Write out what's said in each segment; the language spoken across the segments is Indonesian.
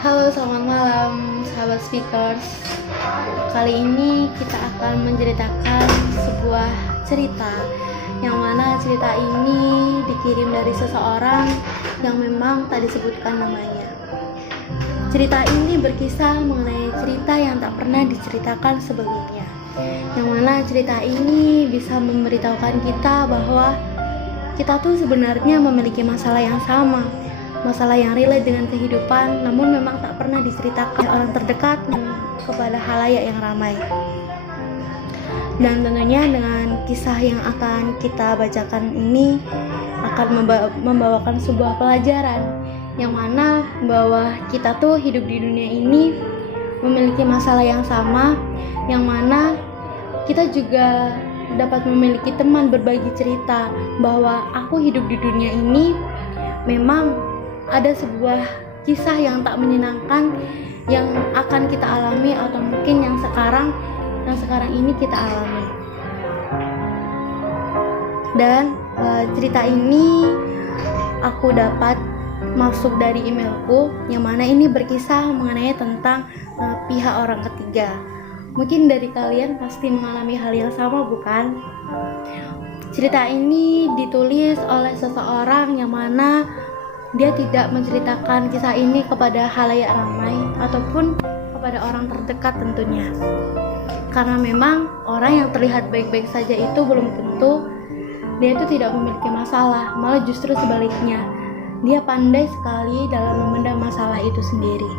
Halo, selamat malam sahabat speakers. Kali ini kita akan menceritakan sebuah cerita yang mana cerita ini dikirim dari seseorang yang memang tak disebutkan namanya. Cerita ini berkisah mengenai cerita yang tak pernah diceritakan sebelumnya, yang mana cerita ini bisa memberitahukan kita bahwa kita tuh sebenarnya memiliki masalah yang sama, masalah yang relate dengan kehidupan, namun memang tak pernah diceritakan oleh orang terdekat kepada halayak yang ramai. Dan tentunya dengan kisah yang akan kita bacakan ini akan membawakan sebuah pelajaran, yang mana bahwa kita tuh hidup di dunia ini memiliki masalah yang sama, yang mana kita juga dapat memiliki teman berbagi cerita bahwa aku hidup di dunia ini memang ada sebuah kisah yang tak menyenangkan yang akan kita alami, atau mungkin yang sekarang ini kita alami. Dan cerita ini aku dapat masuk dari emailku, yang mana ini berkisah mengenai tentang pihak orang ketiga. Mungkin dari kalian pasti mengalami hal yang sama, bukan? Cerita ini ditulis oleh seseorang yang mana dia tidak menceritakan kisah ini kepada halayak ramai ataupun kepada orang terdekat tentunya. Karena memang orang yang terlihat baik-baik saja itu belum tentu dia itu tidak memiliki masalah, malah justru sebaliknya. Dia pandai sekali dalam memendam masalah itu sendiri.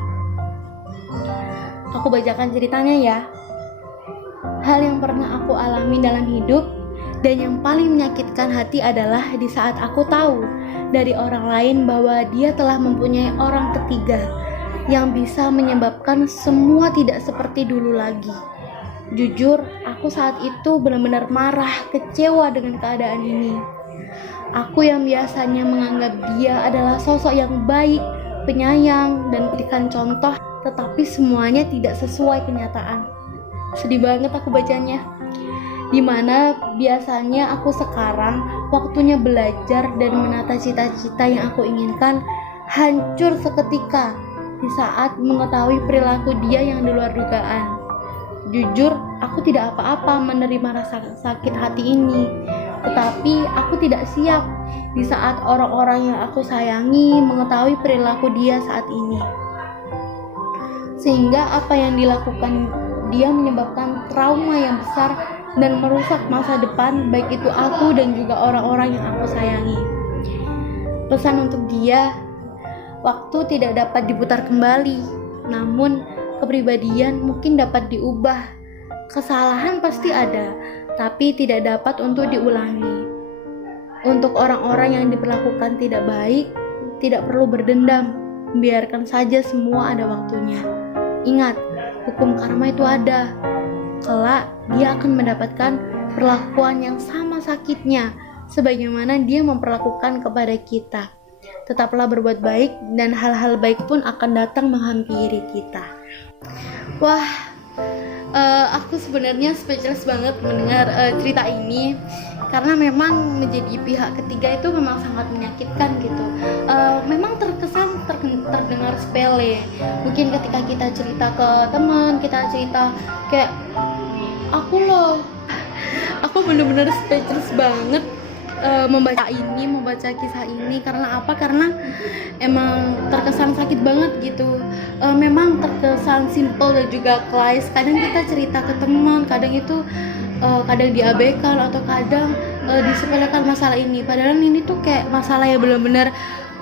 Aku bacakan ceritanya ya. Hal yang pernah aku alami dalam hidup dan yang paling menyakitkan hati adalah di saat aku tahu dari orang lain bahwa dia telah mempunyai orang ketiga yang bisa menyebabkan semua tidak seperti dulu lagi. Jujur, aku saat itu benar-benar marah, kecewa dengan keadaan ini. Aku yang biasanya menganggap dia adalah sosok yang baik, penyayang, dan memberikan contoh, tetapi semuanya tidak sesuai kenyataan. Sedih banget aku bacanya. Dimana biasanya aku sekarang waktunya belajar dan menata cita-cita yang aku inginkan hancur seketika di saat mengetahui perilaku dia yang di luar dugaan. Jujur, aku tidak apa-apa menerima rasa sakit hati ini, tetapi aku tidak siap di saat orang-orang yang aku sayangi mengetahui perilaku dia saat ini. Sehingga apa yang dilakukan dia menyebabkan trauma yang besar dan merusak masa depan, baik itu aku dan juga orang-orang yang aku sayangi. Pesan untuk dia, waktu tidak dapat diputar kembali, namun kepribadian mungkin dapat diubah. Kesalahan pasti ada, tapi tidak dapat untuk diulangi. Untuk orang-orang yang diperlakukan tidak baik, tidak perlu berdendam, biarkan saja semua ada waktunya. Ingat, hukum karma itu ada. Kelak dia akan mendapatkan perlakuan yang sama sakitnya sebagaimana dia memperlakukan kepada kita. Tetaplah berbuat baik dan hal-hal baik pun akan datang menghampiri kita. Wah, aku sebenarnya speechless banget mendengar cerita ini, karena memang menjadi pihak ketiga itu memang sangat menyakitkan gitu. Memang terkesan terdengar sepele. Mungkin ketika kita cerita ke teman, kita cerita kayak aku bener-bener speechless banget membaca kisah ini. Karena apa? Karena emang terkesan sakit banget gitu. Memang terkesan simple dan juga klise. Kadang kita cerita ke teman, kadang itu kadang diabaikan atau kadang disepelekan masalah ini. Padahal ini tuh kayak masalah yang benar-benar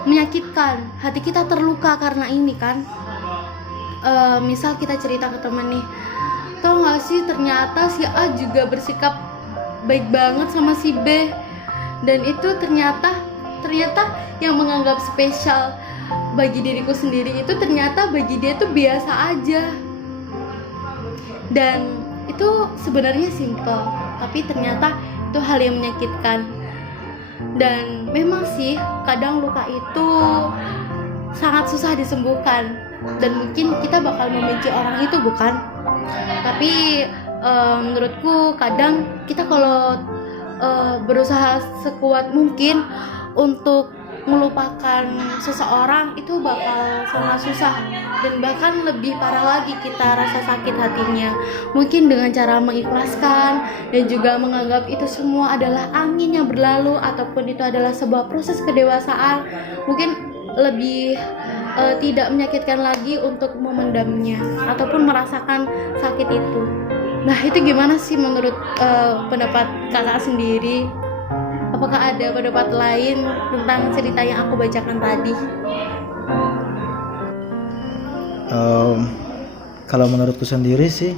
menyakitkan. Hati kita terluka karena ini kan. Misal kita cerita ke teman nih, tau gak sih ternyata si A juga bersikap baik banget sama si B, dan itu ternyata yang menganggap spesial bagi diriku sendiri itu ternyata bagi dia itu biasa aja. Dan itu sebenarnya simple, tapi ternyata itu hal yang menyakitkan. Dan memang sih kadang luka itu sangat susah disembuhkan, dan mungkin kita bakal membenci orang itu, bukan? Tapi menurutku kadang kita kalau berusaha sekuat mungkin untuk melupakan seseorang itu bakal sangat susah, dan bahkan lebih parah lagi kita rasa sakit hatinya. Mungkin dengan cara mengikhlaskan dan juga menganggap itu semua adalah angin yang berlalu, ataupun itu adalah sebuah proses kedewasaan, mungkin lebih tidak menyakitkan lagi untuk memendamnya ataupun merasakan sakit itu. Nah, itu gimana sih menurut pendapat kakak sendiri? Apakah ada pendapat lain tentang cerita yang aku bacakan tadi? Kalau menurutku sendiri sih,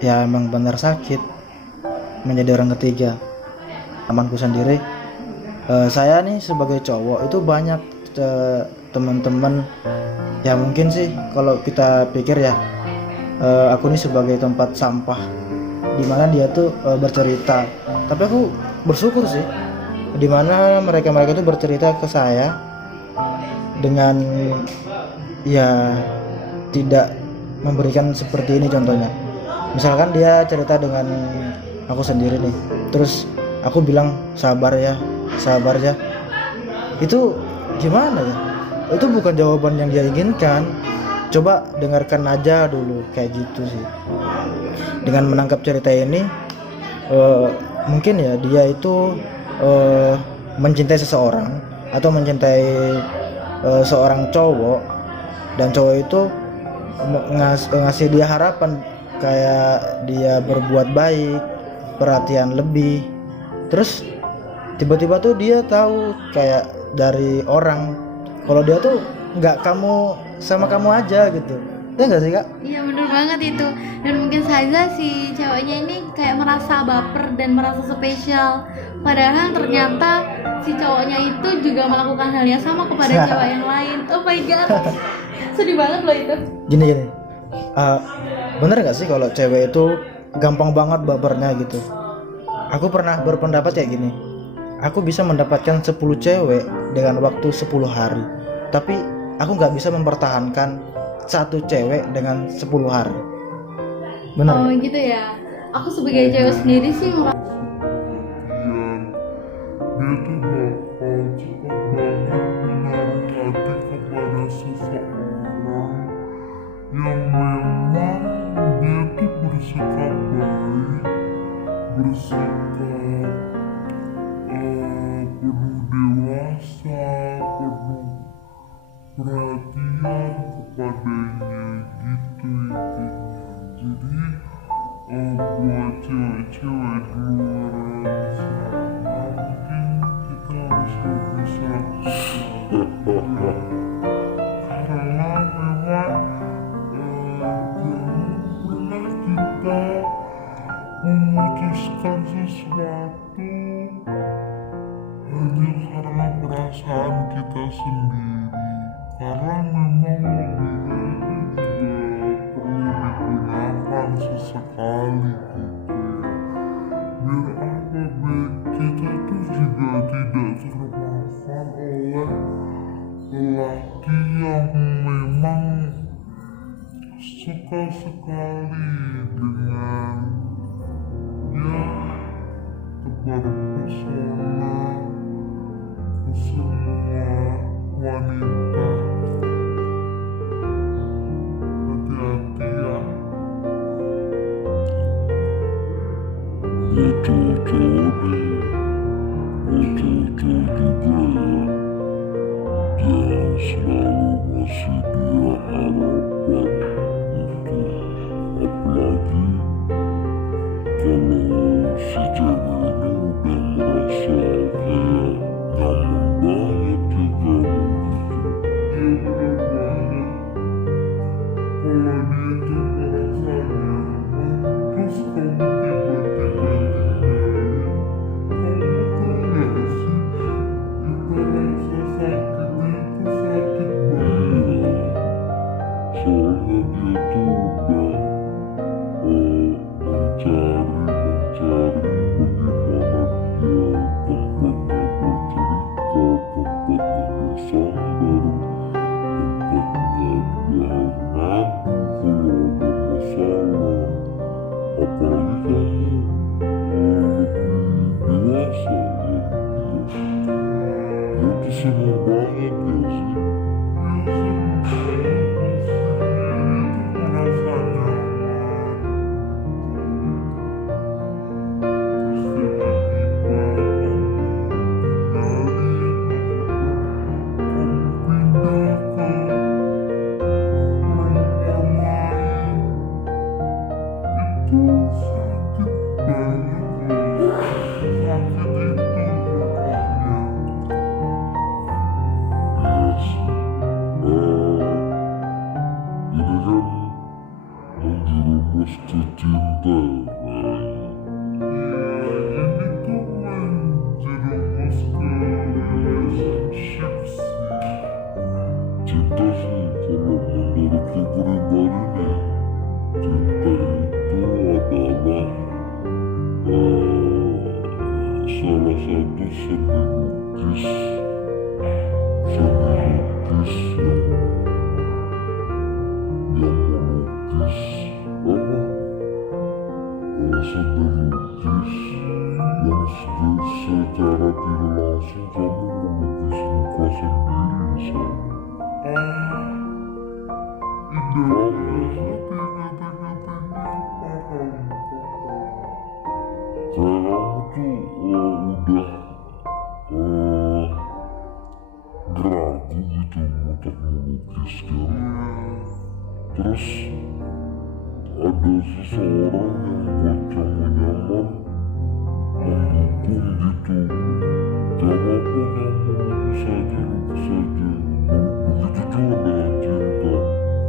ya emang benar sakit menjadi orang ketiga. Temanku sendiri, saya nih sebagai cowok itu banyak teman-teman, ya mungkin sih kalau kita pikir ya, aku nih sebagai tempat sampah dimana dia tuh bercerita. Tapi aku bersyukur sih dimana mereka tuh bercerita ke saya dengan ya tidak memberikan seperti ini. Contohnya misalkan dia cerita dengan aku sendiri nih, terus aku bilang sabar ya, itu gimana ya, itu bukan jawaban yang dia inginkan. Coba dengarkan aja dulu, kayak gitu sih. Dengan menangkap cerita ini, mungkin ya dia itu mencintai seseorang atau mencintai seorang cowok, dan cowok itu ngasih dia harapan kayak dia berbuat baik, perhatian lebih. Terus tiba-tiba tuh dia tahu kayak dari orang kalau dia tuh nggak sama kamu aja gitu. Ya nggak sih kak? Iya, bener banget itu. Dan mungkin saja si ceweknya ini kayak merasa baper dan merasa spesial, padahal ternyata si cowoknya itu juga melakukan hal yang sama kepada cewek yang lain. Oh my god, sedih banget loh itu. Gini, bener nggak sih kalau cewek itu gampang banget bapernya gitu? Aku pernah berpendapat kayak gini, aku bisa mendapatkan 10 cewek dengan waktu 10 hari, tapi aku nggak bisa mempertahankan satu cewek dengan 10 hari. Benar? Oh gitu ya. Aku sebagai cewek sendiri sih dia tuh bakal cepat banget menaruh hati kepada seseorang yang memang dia tuh bersikap baik, bersikap penuh dewasa, penuh perhatian kepadanya, gitu intinya. Jadi buat cewek-cewek di luar sana, mungkin kita harus lebih selektif karena memang jangan pernah kita memutuskan sesuatu hanya karena perasaan kita sendiri, karena memang logika itu juga perlu digunakan sesekali gitu ya, biar apa baik kita tuh juga tidak termakan oleh lelaki yang memang suka sekali dengan ya tebar pesona ke semua wanita. Hati-hati ya. Buat cowok-cowok nih, buat cowok-cowok juga ya, jangan selalu ngasih dia harapan gitu. Apalagi kalau si cewek ini udah merasa kayak nyaman banget juga gitu. Iya bener banget. Kalau dia tuh merasa nyaman, terus kamu tiba-tiba tinggalin, kamu tau gak sih, kita rasa sakitnya itu sakit banget. Iya, soalnya dia tuh udah mencari bagaimana dia tempatnya bercerita, tempatnya dia sandar, tempatnya dia ngadu kalau ada masalah. Apalagi menjerumus ke cinta, Ray. Ya, ini tuh menjerumus ke relationship sih. Cinta sih kalau menurutku pribadi nih, cinta itu adalah salah satu seni lukis yang melukis seni lukis yang secara tidak langsung kamu melukis muka sendiri sama. Idenya tiga-tiga paham. Kayak kamu tuh udah ragu gitu untuk melukis kan. Terus ada seseorang yang buat kamu nyaman, mendukung gitu. Gak apa-apa kamu lukis aja. Begitu juga dengan cinta.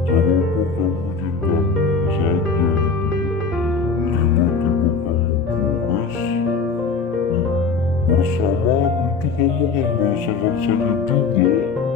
Gak apa-apa kamu cinta lukis aja gitu. Tiba-tiba kamu gores, bersamaan itu kamu akan merasakan sakit juga.